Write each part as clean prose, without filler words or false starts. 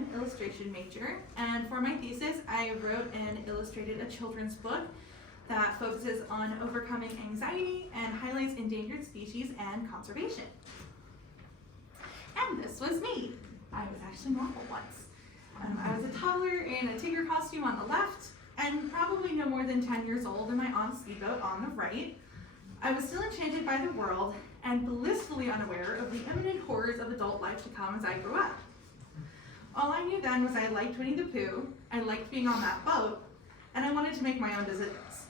an illustration major, and for my thesis, I wrote and illustrated a children's book that focuses on overcoming anxiety and highlights endangered species and conservation. And this was me. I was actually normal once. I was a toddler in a tiger costume on the left, and probably no more than 10 years old in my aunt's speedboat on the right. I was still enchanted by the world and blissfully unaware of the imminent horrors of adult life to come as I grew up. All I knew then was I liked Winnie the Pooh, I liked being on that boat, and I wanted to make my own decisions.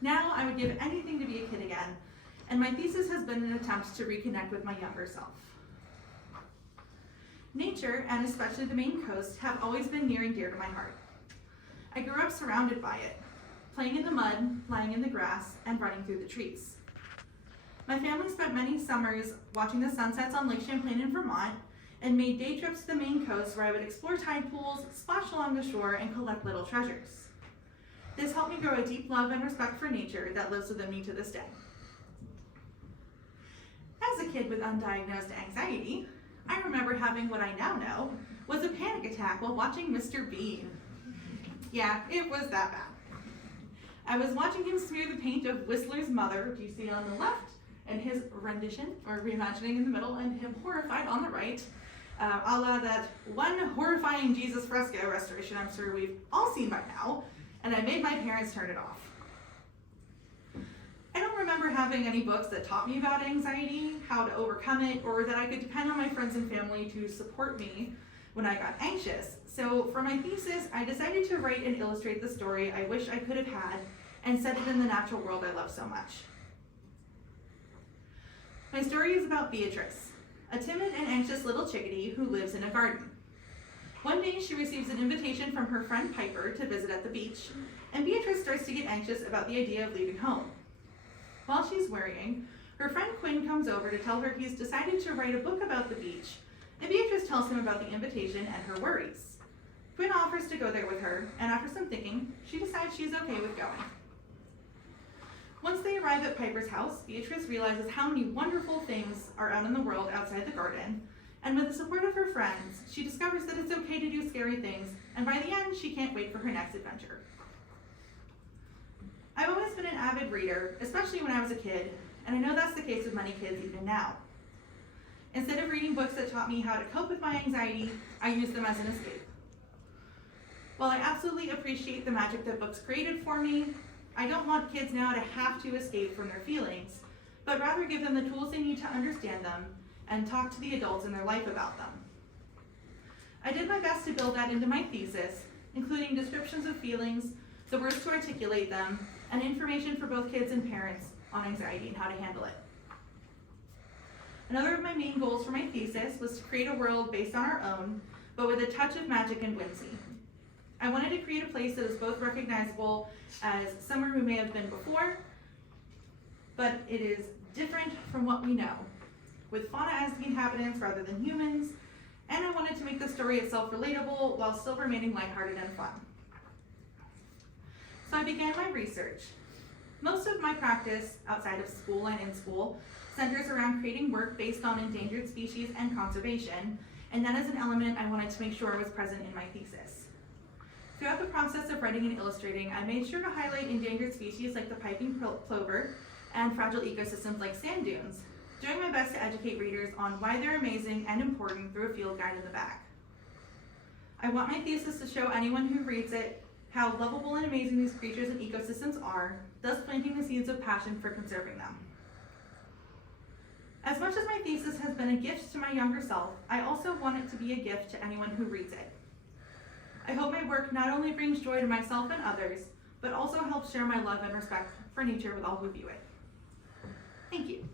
Now I would give anything to be a kid again, and my thesis has been an attempt to reconnect with my younger self. Nature, and especially the Maine coast, have always been near and dear to my heart. I grew up surrounded by it, playing in the mud, lying in the grass, and running through the trees. My family spent many summers watching the sunsets on Lake Champlain in Vermont, and made day trips to the Maine coast where I would explore tide pools, splash along the shore, and collect little treasures. This helped me grow a deep love and respect for nature that lives within me to this day. As a kid with undiagnosed anxiety, I remember having what I now know was a panic attack while watching Mr. Bean. Yeah, it was that bad. I was watching him smear the paint of Whistler's mother, do you see on the left, and his rendition, or reimagining in the middle, and him horrified on the right, a la that one horrifying Jesus fresco restoration I'm sure we've all seen by now, and I made my parents turn it off. I don't remember having any books that taught me about anxiety, how to overcome it, or that I could depend on my friends and family to support me when I got anxious. So for my thesis, I decided to write and illustrate the story I wish I could have had and set it in the natural world I love so much. My story is about Beatrice, a timid and anxious little chickadee who lives in a garden. One day she receives an invitation from her friend Piper to visit at the beach, and Beatrice starts to get anxious about the idea of leaving home. While she's worrying, her friend Quinn comes over to tell her he's decided to write a book about the beach, and Beatrice tells him about the invitation and her worries. Quinn offers to go there with her, and after some thinking, she decides she's okay with going. Once they arrive at Piper's house, Beatrice realizes how many wonderful things are out in the world outside the garden, and with the support of her friends, she discovers that it's okay to do scary things, and by the end, she can't wait for her next adventure. I've always been an avid reader, especially when I was a kid, and I know that's the case with many kids even now. Instead of reading books that taught me how to cope with my anxiety, I use them as an escape. While I absolutely appreciate the magic that books created for me, I don't want kids now to have to escape from their feelings, but rather give them the tools they need to understand them and talk to the adults in their life about them. I did my best to build that into my thesis, including descriptions of feelings, the words to articulate them, and information for both kids and parents on anxiety and how to handle it. Another of my main goals for my thesis was to create a world based on our own, but with a touch of magic and whimsy. I wanted to create a place that is both recognizable as somewhere we may have been before, but it is different from what we know, with fauna as the inhabitants rather than humans, and I wanted to make the story itself relatable while still remaining lighthearted and fun. So I began my research. Most of my practice outside of school and in school centers around creating work based on endangered species and conservation, and that is an element I wanted to make sure was present in my thesis. Throughout the process of writing and illustrating, I made sure to highlight endangered species like the piping plover and fragile ecosystems like sand dunes, doing my best to educate readers on why they're amazing and important through a field guide in the back. I want my thesis to show anyone who reads it how lovable and amazing these creatures and ecosystems are, thus planting the seeds of passion for conserving them. As much as my thesis has been a gift to my younger self, I also want it to be a gift to anyone who reads it. I hope my work not only brings joy to myself and others, but also helps share my love and respect for nature with all who view it. Thank you.